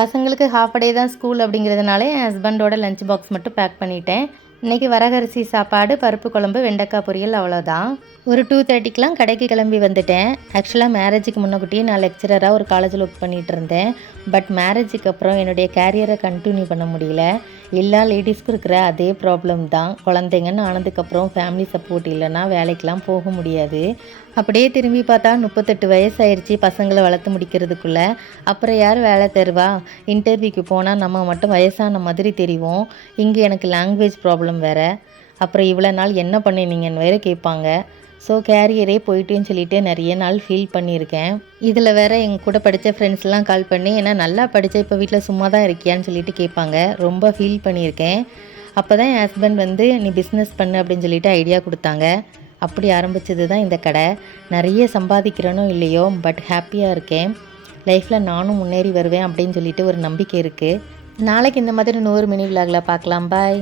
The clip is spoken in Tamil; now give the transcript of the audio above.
பசங்களுக்கு ஹாஃப் டே தான் ஸ்கூல் அப்படிங்கிறதுனால என் ஹஸ்பண்டோட லஞ்ச் பாக்ஸ் மட்டும் பேக் பண்ணிட்டேன். இன்றைக்கி வரகரிசி சாப்பாடு, பருப்பு குழம்பு, வெண்டைக்காய் பொரியல், அவ்வளோதான். ஒரு 2:30க்கெலாம் கடைக்கு கிளம்பி வந்துட்டேன். ஆக்சுவலாக மேரேஜுக்கு முன்னக்கூட்டியே நான் லெக்சரராக ஒரு காலேஜில் ஒர்க் பண்ணிகிட்டு இருந்தேன். பட் மேரேஜுக்கு அப்புறம் என்னுடைய கேரியரை கண்டினியூ பண்ண முடியல. எல்லா லேடிஸ்க்கும் இருக்கிற அதே ப்ராப்ளம் தான். குழந்தைங்கன்னு ஆனதுக்கப்புறம் ஃபேமிலி சப்போர்ட் இல்லைன்னா வேலைக்கெலாம் போக முடியாது. அப்படியே திரும்பி பார்த்தா 38 வயசாயிருச்சு பசங்களை வளர்த்து முடிக்கிறதுக்குள்ளே. அப்புறம் யார் வேலை தருவா? இன்டர்வியூக்கு போனால் நம்ம மட்டும் வயசான மாதிரி தெரியும். இங்கே எனக்கு லாங்குவேஜ் ப்ராப்ளம் வேறு. அப்புறம் இவ்வளோ நாள் என்ன பண்ணினீங்கன்னு வேறு கேட்பாங்க. ஸோ கேரியரே போயிட்டுன்னு சொல்லிட்டு நிறைய நாள் ஃபீல் பண்ணியிருக்கேன். இதில் வேறு எங்கள் கூட படித்த ஃப்ரெண்ட்ஸ்லாம் கால் பண்ணி ஏன்னா நல்லா படித்த இப்போ வீட்டில் சும்மா தான் இருக்கியான்னு சொல்லிட்டு கேட்பாங்க. ரொம்ப ஃபீல் பண்ணியிருக்கேன். அப்போ தான் என் ஹஸ்பண்ட் வந்து நீ பிஸ்னஸ் பண்ணு அப்படின்னு சொல்லிட்டு ஐடியா கொடுத்தாங்க. அப்படி ஆரம்பித்தது தான் இந்த கடை. நிறைய சம்பாதிக்கிறனோ இல்லையோ பட் ஹாப்பியாக இருக்கேன். லைஃப்பில் நானும் முன்னேறி வருவேன் அப்படின்னு சொல்லிட்டு ஒரு நம்பிக்கை இருக்குது. நாளைக்கு இந்த மாதிரி 100 மினி விலாகில் பார்க்கலாம். பாய்.